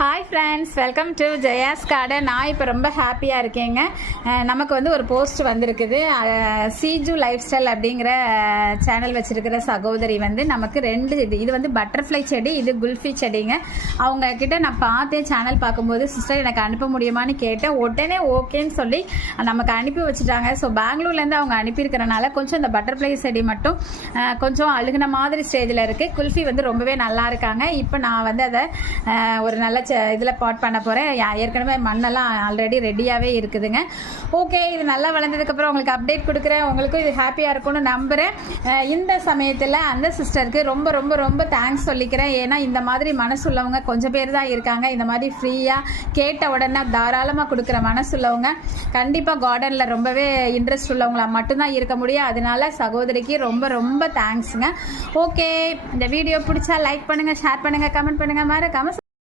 Hi friends, welcome to Jaya's garden. நான் இப்போ ரொம்ப ஹாப்பியாக இருக்கேங்க. நமக்கு வந்து ஒரு போஸ்ட் வந்திருக்குது. சீஜு லைஃப் ஸ்டைல் அப்படிங்கிற சேனல் வச்சுருக்கிற சகோதரி வந்து நமக்கு இது வந்து பட்டர்ஃப்ளை செடி, இது குல்ஃபி செடிங்க. அவங்க கிட்ட நான் பார்த்தேன், சேனல் பார்க்கும்போது சிஸ்டர் எனக்கு அனுப்ப முடியுமான்னு கேட்டேன். உடனே ஓகேன்னு சொல்லி நமக்கு அனுப்பி வச்சுட்டாங்க. ஸோ பெங்களூர்லேருந்து அவங்க அனுப்பியிருக்கிறனால கொஞ்சம் இந்த பட்டர்ஃப்ளை செடி மட்டும் கொஞ்சம் அழுகின மாதிரி ஸ்டேஜில் இருக்குது. குல்ஃபி வந்து ரொம்பவே நல்லா இருக்காங்க. இப்போ நான் வந்து அதை ஒரு நல்ல இதில் பாட் பண்ண போகிறேன். ஏற்கனவே மண்ணெல்லாம் ஆல்ரெடி ரெடியாகவே இருக்குதுங்க. ஓகே, இது நல்லா வளர்ந்ததுக்கப்புறம் உங்களுக்கு அப்டேட் கொடுக்குறேன். உங்களுக்கும் இது ஹாப்பியாக இருக்கும்னு நம்புகிறேன். இந்த சமயத்தில் அந்த சிஸ்டருக்கு ரொம்ப ரொம்ப ரொம்ப தேங்க்ஸ் சொல்லிக்கிறேன். ஏன்னா இந்த மாதிரி மனசு உள்ளவங்க கொஞ்சம் பேர் தான் இருக்காங்க. இந்த மாதிரி ஃப்ரீயாக கேட்ட உடனே தாராளமாக கொடுக்குற மனசு உள்ளவங்க கண்டிப்பாக கார்டனில் ரொம்பவே இன்ட்ரெஸ்ட் உள்ளவங்களா மட்டும்தான் இருக்க முடியும். அதனால சகோதரிக்கு ரொம்ப ரொம்ப தேங்க்ஸுங்க. ஓகே, இந்த வீடியோ பிடிச்சா லைக் பண்ணுங்கள், ஷேர் பண்ணுங்கள், கமெண்ட் பண்ணுங்கள், மறக்காம